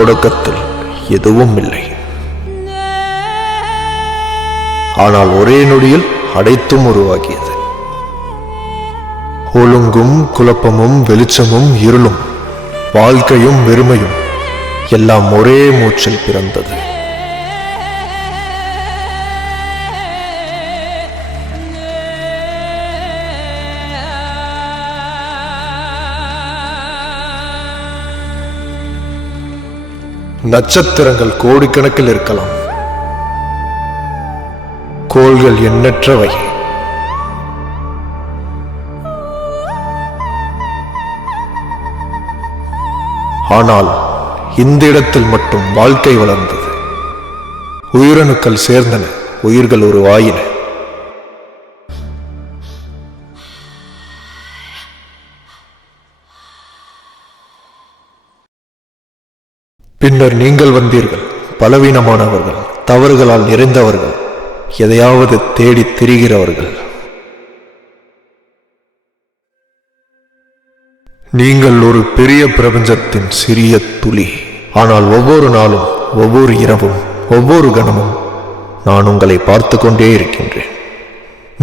தொடக்கத்தில் எதுவும் இல்லை. ஆனால் ஒரே நொடியில் அனைத்தும் உருவாகியது. ஒழுங்கும் குழப்பமும் வெளிச்சமும் இருளும் வாழ்க்கையும் வெறுமையும் எல்லாம் ஒரே மூச்சில் பிறந்தது. நட்சத்திரங்கள் கோடிக்கணக்கில் இருக்கலாம், கோள்கள் எண்ணற்றவை. ஆனால் இந்த இடத்தில் மட்டும் வாழ்க்கை வளர்ந்தது. உயிரணுக்கள் சேர்ந்தன, உயிர்கள் உருவாயின. பின்னர் நீங்கள் வந்தீர்கள். பலவீனமானவர்கள், தவறுகளால் நிறைந்தவர்கள், எதையாவது தேடி திரிகிறவர்கள். நீங்கள் ஒரு பெரிய பிரபஞ்சத்தின் சிறிய துளி. ஆனால் ஒவ்வொரு நாளும், ஒவ்வொரு இரவும், ஒவ்வொரு கணமும் நான் உங்களை பார்த்து கொண்டே இருக்கின்றேன்.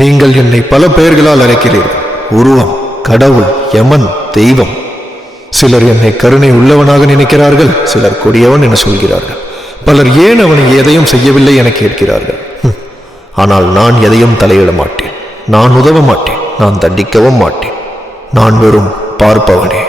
நீங்கள் என்னை பல பெயர்களால் அழைக்கிறீர்கள். உருவம், கடவுள், யமன், தெய்வம். சிலர் என்னை கருணை உள்ளவனாக நினைக்கிறார்கள், சிலர் கொடியவன் என சொல்கிறார்கள். பலர் ஏன் அவனை எதையும் செய்யவில்லை என கேட்கிறார்கள். ஆனால் நான் எதையும் தலையிட மாட்டேன். நான் உதவ மாட்டேன். நான் தண்டிக்கவும் மாட்டேன். நான் வெறும் பார்ப்பவனே.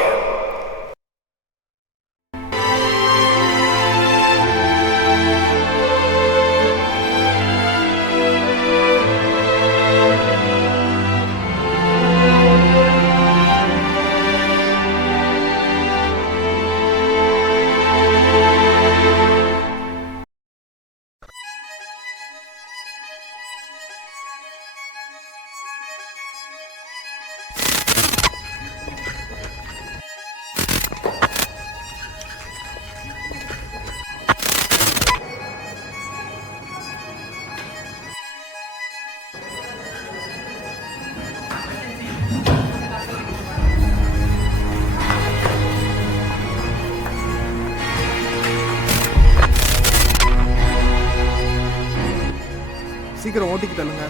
சீக்கிரம் ஓட்டிக்கு தள்ளுங்க.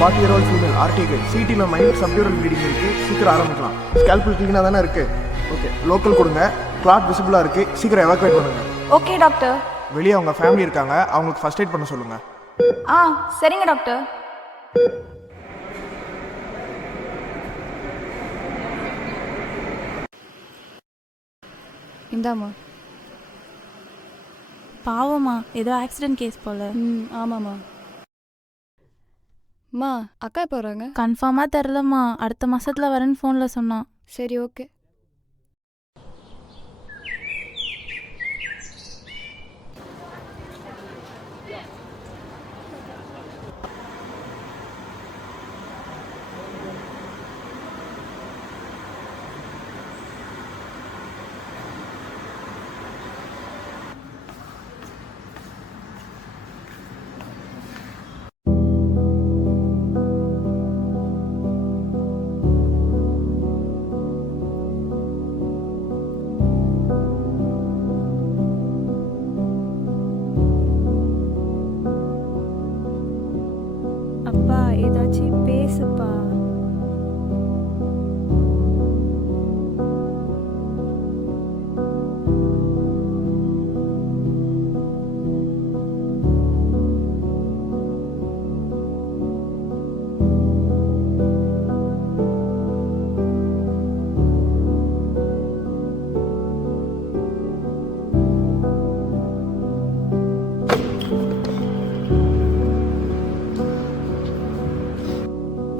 40-year-old female RTK CTல மைண்ட் சப்டியூரல் ப்ளீடிங் இருக்கு. சீக்கிரம் ஆரம்பிக்கலாம். ஸ்கேல்பல் க்ளீனா தானே இருக்கு. ஓகே, லோக்கல் கொடுங்க. கிளாட் விசிபிளா இருக்கு. சீக்கிரம் எவாக்குவேட் பண்ணுங்க. Okay doctor. வெளியே அவங்க ஃபேமிலி இருக்காங்க, அவங்களுக்கு ஃபர்ஸ்ட் எய்ட் பண்ண சொல்லுங்க. சரிங்க டாக்டர். இந்தாம்மா. பாவமா, ஏதோ ஆக்சிடென்ட் கேஸ் போல. ஆமாம்மா. அம்மா, அக்கா எப்போ வராங்க? கன்ஃபார்மாக தெரிலம்மா. அடுத்த மாதத்தில் வரேன்னு ஃபோனில் சொன்னான். சரி, ஓகே. அப்பா, ஏதாச்சும் பேசுப்பா.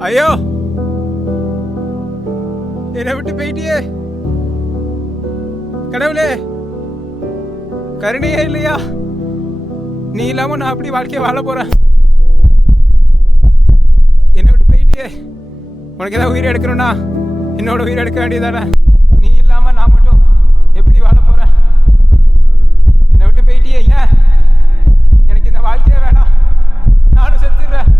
ஐயோ, என்னை விட்டு போயிட்டியே கடவுளே. கருணையே இல்லையா? நீ இல்லாம நான் அப்படி வாழ்க்கையை வாழ போறேன். என்னை விட்டு போயிட்டியே. உனக்கு ஏதாவது உயிரை எடுக்கணும்னா என்னோட உயிரை எடுக்க வேண்டியதானே. நீ இல்லாம நான் மட்டும் எப்படி வாழ போறேன்? என்னை விட்டு போயிட்டியே. ஏன் எனக்கு இந்த வாழ்க்கையே வேணாம். நானும் செத்துடுறேன்.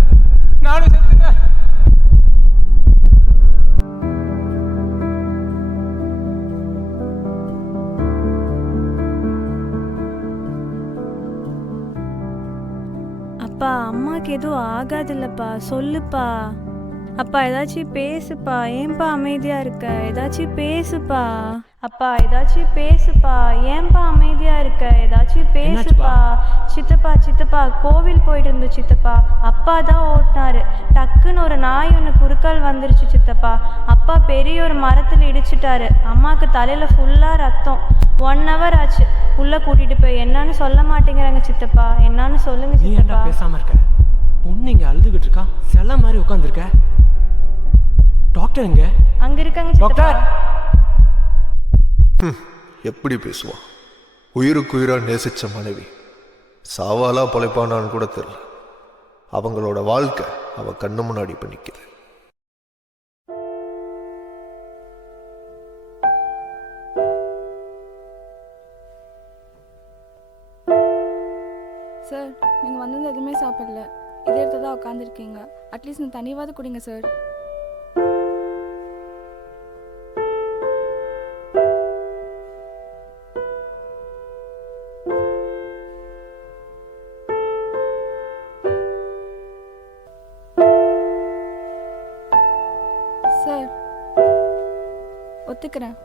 அப்பா அம்மாக்கு எதுவும் ஆகாதில்லப்பா, சொல்லுப்பா. அப்பா ஏதாச்சும் பேசுப்பா, ஏன்பா அமைதியா இருக்க? ஏதாச்சும் பேசுப்பா. அப்பா ஏதாச்சும் பேசுப்பா, ஏன்பா அமைதியா இருக்க? ஏதாச்சும் பேசுப்பா. சித்தப்பா சித்தப்பா கோவில் போயிட்டு இருந்தோம் சித்தப்பா. அப்பா தான் ஓட்டினாரு. டக்குன்னு ஒரு நாய் ஒன்று குறுக்கால் வந்துருச்சு சித்தப்பா. அப்பா பெரிய ஒரு மரத்தில் இடிச்சிட்டாரு. அம்மாவுக்கு தலையில ஃபுல்லா ரத்தம். 1 hour ஆச்சு. உள்ள கூட்டிட்டு போய் என்னன்னு சொல்ல மாட்டேங்கிறாங்க சித்தப்பா. என்னன்னு சொல்லுங்க நீ ஏன்டா சித்தப்பா. பேசாம இருக்க? பொண்ணு இங்க அழுதுகிட்டு இருக்கா, செல்ல மாதிரி உட்காந்துருக்க. டாக்டர் எங்க? அங்க இருக்காங்க சித்தப்பா. எப்படி பேசுவான்? உயிருக்குயிரா நேசிச்ச மனைவி சாவாலா பொழைப்பானான்னு கூட தெரியல. அவங்களோட வாழ்க்கை அவ கண்ணு முன்னாடி இப்ப நிக்குது. சார் நீங்கள் வந்திருந்து எதுவுமே சாப்பிடல, இதே இடத்துல தான் உட்காந்துருக்கீங்க. அட்லீஸ்ட் இந்த தண்ணியாவது குடிங்க சார். சார் ஒத்துக்கிறேன்,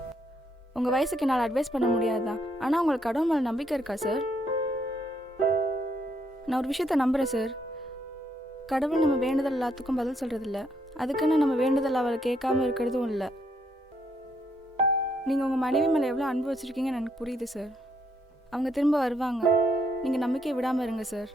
உங்கள் வயசுக்கு என்னால் அட்வைஸ் பண்ண முடியாதுதான். ஆனால் உங்களுக்கு கடவுள் மேலே நம்பிக்கை இருக்கா சார்? நான் ஒரு விஷயத்த நம்புகிறேன் சார். கடவுள் நம்ம வேண்டுதல் எல்லாத்துக்கும் பதில் சொல்கிறதில்ல. அதுக்குன்னு நம்ம வேண்டுதல் அவளை கேட்காம இருக்கிறதும் இல்லை. நீங்கள் உங்கள் மனைவி மேலே எவ்வளோ அன்பு வச்சுருக்கீங்கன்னு எனக்கு புரியுது சார். அவங்க திரும்ப வருவாங்க. நீங்கள் நம்பிக்கை விடாமல் இருங்க சார்.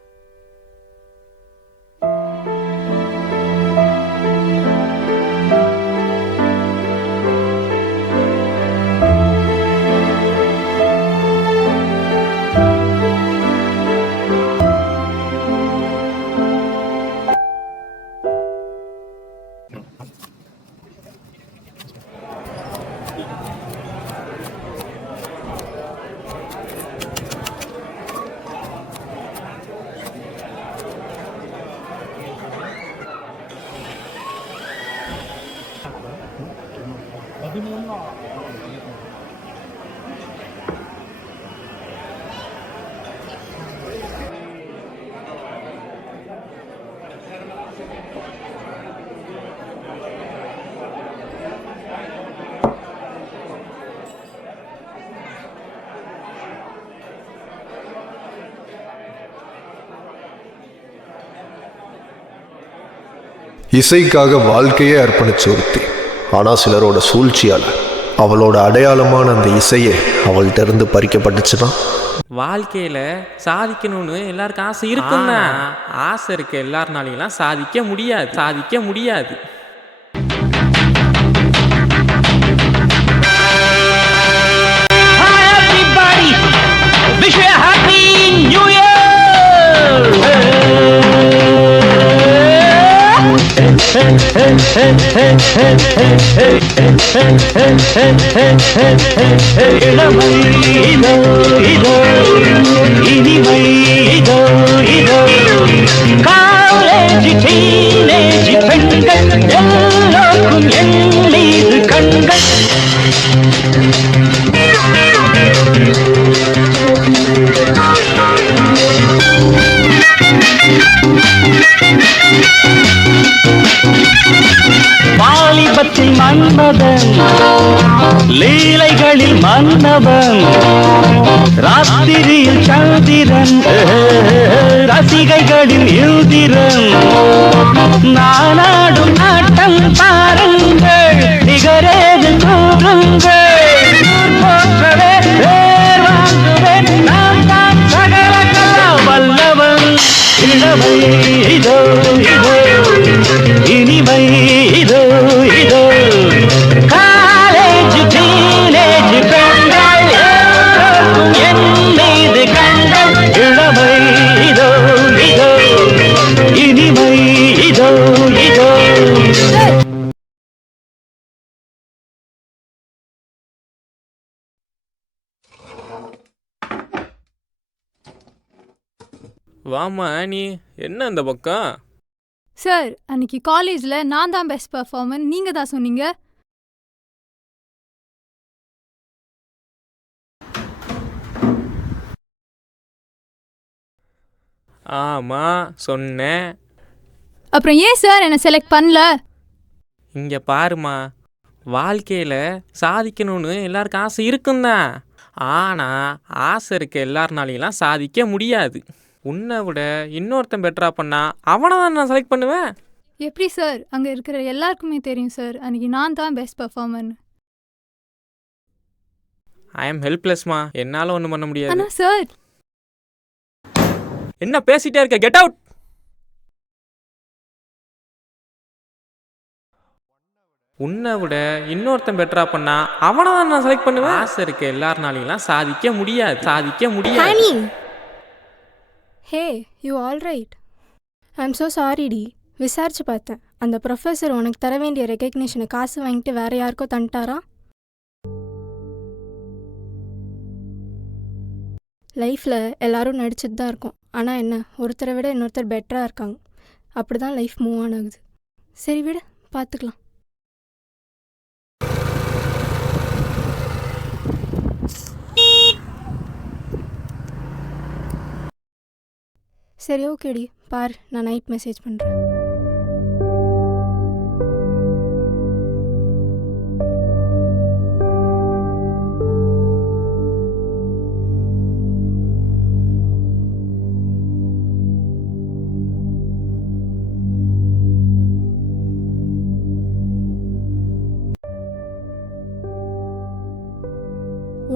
இசைக்காக வாழ்க்கையே அர்ப்பணிச்ச ஒருத்தி. ஆனா சிலரோட சூழ்ச்சியால அவளோட அடையாளமான அந்த இசையே அவள்கிட்ட இருந்து பறிக்கப்பட்டுச்சுன்னா வாழ்க்கையில சாதிக்கணும்னு எல்லாருக்கும் ஆசை இருக்கும்னா, ஆசை இருக்க எல்லாருனாலையும் சாதிக்க முடியாது. இளமை இதோ இதோ, இனிமை இதோ இதோ, காலேஜ் டீனேஜ் பெண்கள் எல்லோருக்கும் என் மீது கண்கள். வாலிபத்தில் மன்மதன், லீலைகளில் மன்னவன், ராத்திரியில் சந்திரன், ரசிகைகளின் இந்திரன். நானாடும் ஆட்டம் பாருங்கள், நிகரேது கூறுங்கள். போற்றவே பேர் வாங்குவேன், நான் தான் சகல கலா வல்லவன். இளமை இதோ இதோ, இனிமை இதோ இதோ, காலேஜ் டீனேஜ் பெண்கள் எல்லோருக்கும் என் மீது கண்கள். இளமை இதோ இதோ, இனிமை இதோ இதோ. வாமா நீ என்ன இந்த பக்கம்? சார் அன்னைக்கு காலேஜில் நான் தான் பெஸ்ட் பர்ஃபார்மர், நீங்கள் தான் சொன்னீங்க. ஆமாம் சொன்னேன். அப்புறம் ஏன் சார் என்னை செலக்ட் பண்ணல? இங்கே பாருமா, வாழ்க்கையில் சாதிக்கணும்னு எல்லாருக்கும் ஆசை இருக்குந்தான். ஆனால் ஆசை இருக்க எல்லாருனாலையெல்லாம் சாதிக்க முடியாது. உன்னை விட இன்னொருத்தன் பெட்டராக பண்ணா அவனை தான் நான் செலக்ட் பண்ணுவேன். எப்படி சார்? அங்கே இருக்கிற எல்லாருக்குமே தெரியும் சார் அன்றைக்கி நான் தான் பெஸ்ட் பர்ஃபார்மர்னு. ஐ எம் ஹெல்ப்லெஸ்மா, என்னால் ஒன்றும் பண்ண முடியாது. ஆனால் சார் என்ன பேசிட்டே இருக்க? Get out. உன்னை விட இன்னொருத்தன் பெட்டரா பண்ணா அவனை தான் நான் செலக்ட் பண்ணுவேன். ஆசை இருக்க எல்லாருனாலையெல்லாம் சாதிக்க முடியாது. Hey, you all right? I am so sorry டி. விசாரிச்சு பார்த்தேன், அந்த ப்ரொஃபஸர் உனக்கு தர வேண்டிய ரெகக்னிஷனை காசு வாங்கிட்டு வேற யாருக்கோ தந்துட்டாரா? லைஃப்பில் எல்லாரும் நடிச்சிட்டு தான் இருக்கோம். ஆனால் என்ன, ஒருத்தரை விட இன்னொருத்தர் பெட்டராக இருக்காங்க. அப்படி தான் லைஃப் மூவ் ஆன் ஆகுது. சரி விடு, பார்த்துக்கலாம். சரி ஓகேடி, பார், நான் நைட் மெசேஜ் பண்ணுறேன்.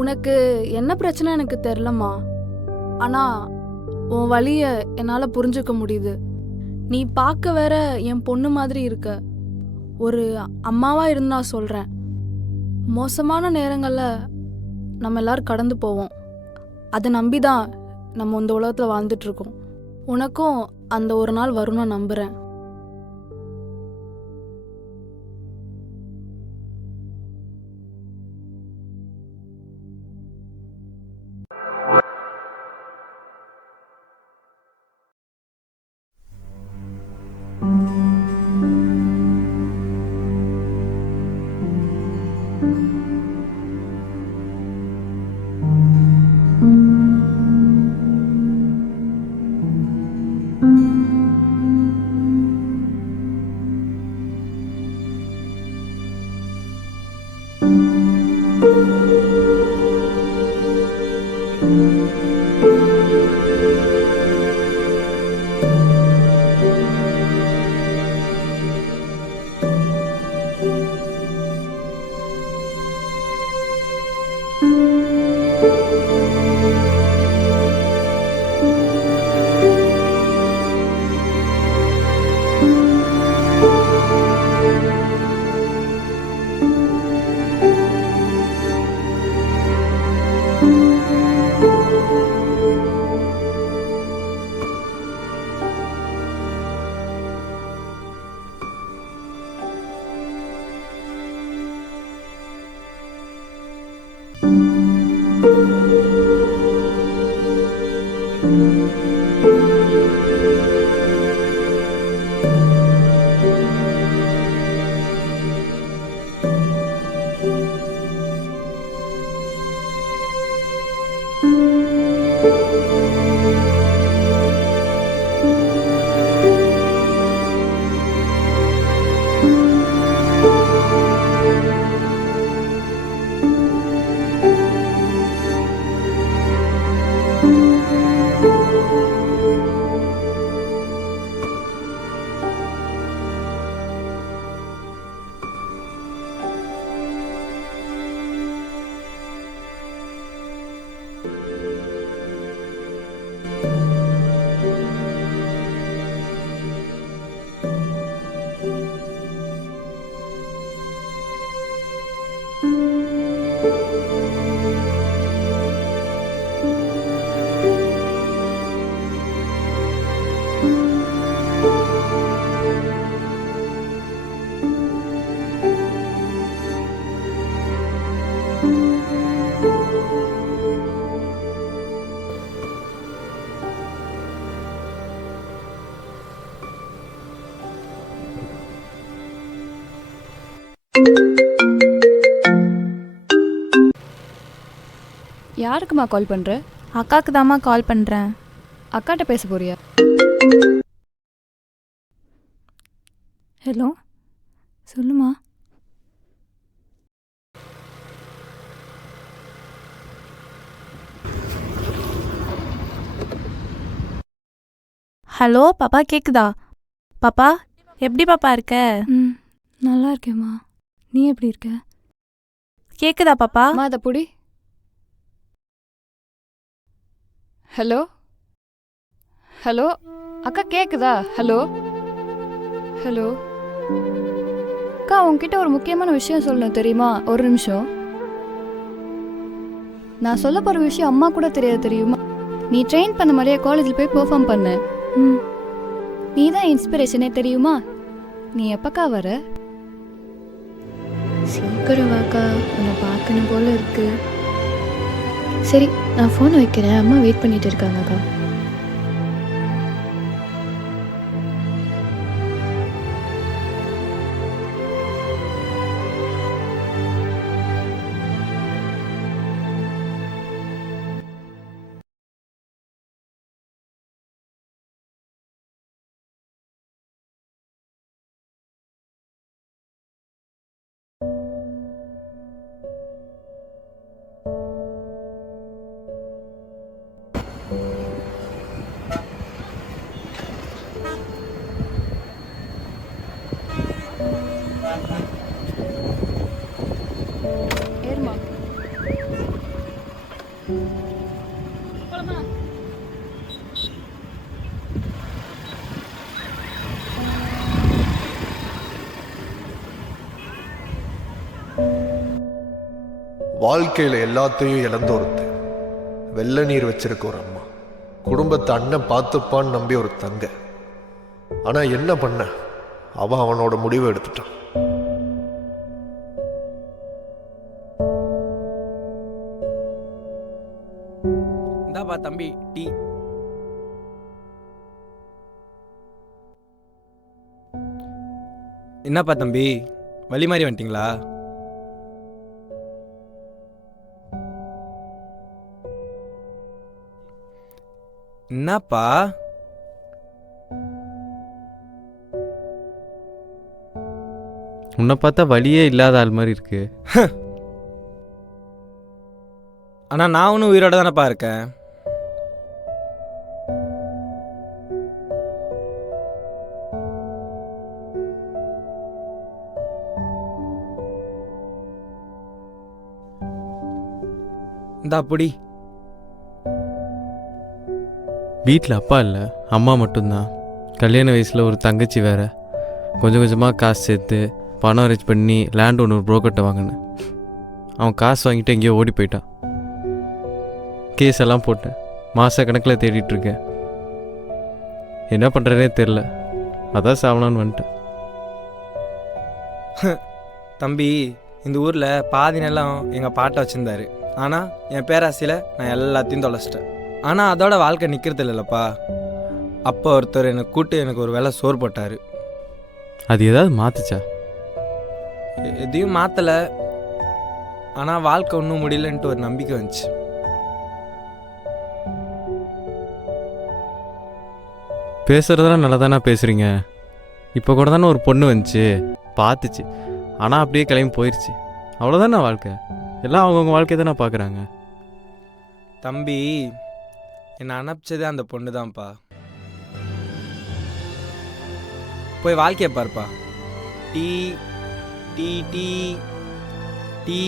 உனக்கு என்ன பிரச்சனை எனக்கு தெரிலம்மா. ஆனால் உன் வலியை என்னால் புரிஞ்சுக்க முடியுது. நீ பார்க்க வேற என் பொண்ணு மாதிரி இருக்க. ஒரு அம்மாவாக இருந்து நான் சொல்கிறேன், மோசமான நேரங்களில் நம்ம எல்லோரும் கடந்து போவோம். அதை நம்பி தான் நம்ம இந்த உலகத்தில் வாழ்ந்துட்டுருக்கோம். உனக்கும் அந்த ஒரு நாள் வரும்னு நான் நம்புகிறேன். யாருக்குமா கால் பண்ணுற? அக்காவுக்கு தாம்மா கால் பண்ணுறேன். அக்காட்ட பேச போறியா? ஹலோ, சொல்லுமா. ஹலோ பாப்பா, கேக்குதா? பாப்பா எப்படி பாப்பா இருக்க? நல்லா இருக்கேம்மா. நீ எப்படி இருக்க? கேக்குதா பாப்பா? அம்மா அதை புடி. ஹலோ ஹலோ அக்கா கேக்குதா? ஹலோ ஹலோ அக்கா, உன்கிட்ட ஒரு முக்கியமான விஷயம் சொல்லணும், தெரியுமா? ஒரு நிமிஷம். நான் சொல்ல போகிற விஷயம் அம்மா கூட தெரியாது, தெரியுமா? நீ ட்ரெயின் பண்ண மாதிரியே காலேஜில் போய் பெர்ஃபார்ம் பண்ண. நீ தான் இன்ஸ்பிரேஷனே, தெரியுமா? நீ எப்பக்கா வர? சீக்கிரம் வாக்கா, உன்னை பார்க்கணும் போல இருக்கு. சரி, நான் ஃபோன் வைக்கிறேன், அம்மா வெயிட் பண்ணிட்டு இருக்காங்கக்கா. ஏறுமா. வாழ்க்கையில எல்லாத்தையும் இழந்த ஒருத்தன், வெள்ள நீர் வச்சிருக்க ஒரு அம்மா, குடும்பத்தை அண்ணன் பார்த்துப்பான்னு நம்பி ஒரு தங்க. ஆனா என்ன பண்ண, அவன் அவனோட முடிவை எடுத்துட்டான். இந்தாப்பா தம்பி டீ. என்னப்பா தம்பி, வழி மாதிரி வந்துட்டிங்களா? என்னப்பா உன்னை பார்த்தா வழியே இல்லாத ஆள் மாதிரி இருக்கு. ஆனால் நான் ஒன்றும் உயிரோட தானப்பா இருக்கேன். இந்தா பொடி. வீட்டில் அப்பா இல்லை, அம்மா மட்டும்தான். கல்யாண வயசில் ஒரு தங்கச்சி வேறு. கொஞ்சம் கொஞ்சமாக காசு சேர்த்து பணம் அரேஞ்ச் பண்ணி லேண்ட் ஒன்று ஒரு புரோக்கர்ட்ட வாங்கினேன். அவன் காசு வாங்கிட்டு எங்கேயோ ஓடி போயிட்டான். கேஸ் எல்லாம் போட்டேன், மாத கணக்கில் தேடிட்டுருக்கேன். என்ன பண்ணுறதே தெரில, அதான் சாவலான்னு வந்துட்டேன். தம்பி, இந்த ஊரில் பாதி நிலம் எங்கள் பாட்டை வச்சுருந்தாரு. ஆனால் என் பேராசையில் நான் எல்லாத்தையும் தொலைச்சிட்டேன். ஆனால் அதோட வாழ்க்கை நிற்கிறது இல்லைல்லப்பா. அப்போ ஒருத்தர் என்னை கூப்பிட்டு எனக்கு ஒரு வேளை சோறு போட்டார். அது ஏதாவது மாற்றுச்சா? எதையும் மாற்றலை, ஆனால் வாழ்க்கை ஒன்றும் முடியலன்ட்டு ஒரு நம்பிக்கை வந்துச்சு. பேசுகிறதெல்லாம் நல்லா தானே பேசுகிறீங்க. இப்போ கூட தானே ஒரு பொண்ணு வந்துச்சு, பார்த்துச்சு, ஆனால் அப்படியே கிளம்பி போயிடுச்சு. அவ்வளோதானே வாழ்க்கை. எல்லாம் அவங்கவுங்க வாழ்க்கையை தானே பார்க்குறாங்க. தம்பி, என்னை அனுப்பிச்சதே அந்த பொண்ணு தான்ப்பா. போய் வாழ்க்கையை பாருப்பா. Tea tea tea tea.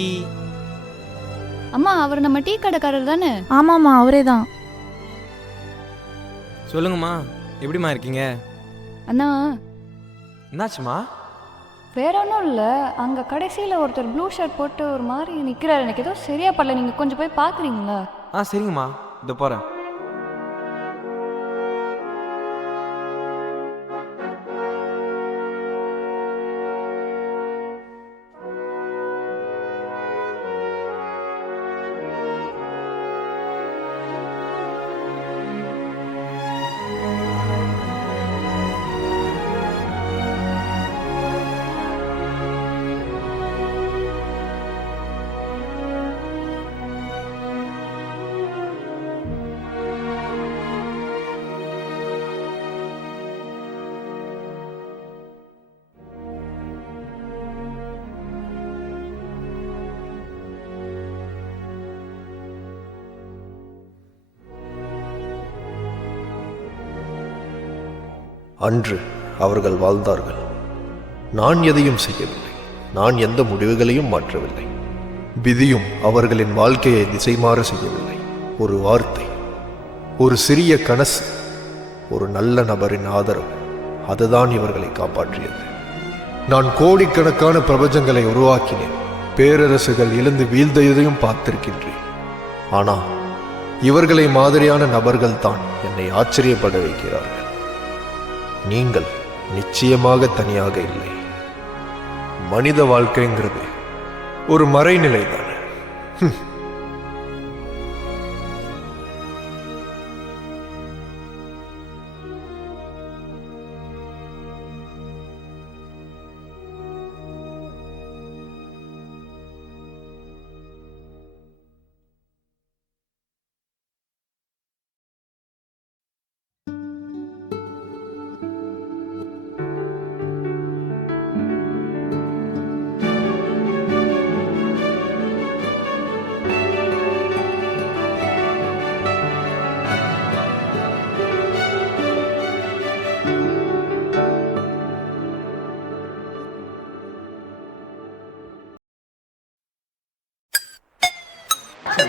அம்மா, அவர் நம்ம டீ கடைக்காரர் தானே? ஆமாம்மா, அவரே தான். சொல்லுங்கம்மா, எப்படிம்மா இருக்கீங்க? அண்ணா, என்னாச்சுமா? வேற ஒன்றும் இல்லை, அங்கே கடைசியில் ஒருத்தர் ப்ளூ ஷர்ட் போட்டு ஒரு மாதிரி நிற்கிறாரு. எனக்கு ஏதோ சரியா படல, நீங்கள் கொஞ்சம் போய் பார்க்குறீங்களா? சரிங்கம்மா, இதோ போகிறேன். அன்று அவர்கள் வாழ்ந்தார்கள். நான் எதையும் செய்யவில்லை. நான் எந்த முடிவுகளையும் மாற்றவில்லை. விதியும் அவர்களின் வாழ்க்கையை திசை மாற செய்யவில்லை. ஒரு வார்த்தை, ஒரு சிறிய கனசு, ஒரு நல்ல நபரின் ஆதரவு, அதுதான் இவர்களை காப்பாற்றியது. நான் கோடிக்கணக்கான பிரபஞ்சங்களை உருவாக்கினேன். பேரரசுகள் எழுந்து வீழ்ந்ததையும் பார்த்திருக்கின்றேன். ஆனால் இவர்களை மாதிரியான நபர்கள் தான் என்னை ஆச்சரியப்பட வைக்கிறார்கள். நீங்கள் நிச்சயமாக தனியாக இல்லை. மனித வாழ்க்கைங்கிறது ஒரு மறைநிலை தானே.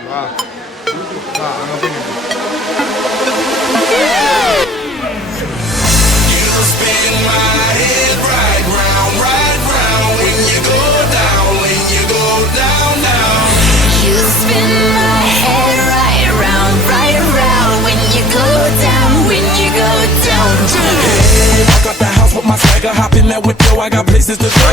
வா வா அங்கே போய் நில்லு. Hop in that window, I got places to go.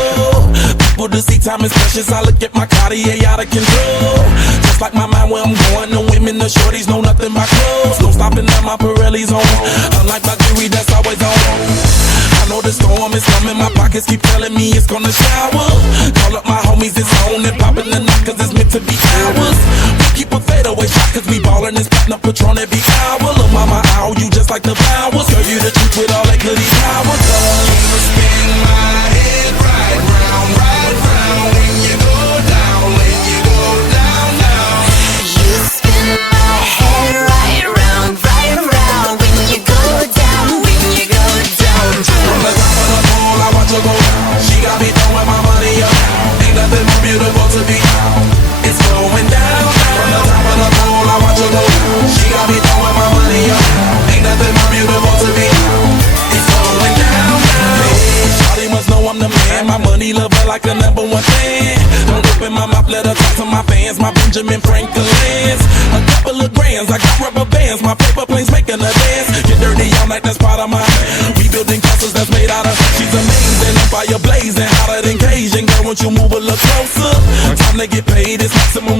People to see, time is precious. I look at my Cartier out of control. Just like my mind where I'm going, the women, the shorties know nothing but clothes. No stopping at my Pirelli's on. Unlike my jewelry, that's always on. I know the storm is coming, my pockets keep telling me it's gonna shower. Call up my homies, it's on and popping the night, cause it's meant to be ours. We keep a fadeaway shot, cause we ballin' and spittin' up Patron every hour. Look, mama, ow, you just like the flowers. Girl, you the truth with all that goody powers. You spin my head right round when you go down, when you go down, down. You spin my head right round when you go down, when you go down, down. From the top of the pole, I watch her go down. She got me throwing my money up. Ain't nothing more beautiful to be. It's going down, down. From the top of the pole, I watch her go down. She got me throwing my money up. Ain't nothing more beautiful to be. It's going down, down. Hey, shawty must know I'm the man. My money lover like a #1 fan. Don't open my mouth, let her talk to my fans. My Benjamin Franklin's. A couple of grands, I got rubber bands. My paper planes making a dance. Get dirty all night, that's part of my. We building castles that's made out of. She's amazing, I'm fire blazing, hotter than Cajun. Girl, won't you move a little closer? Time to get paid, it's maximum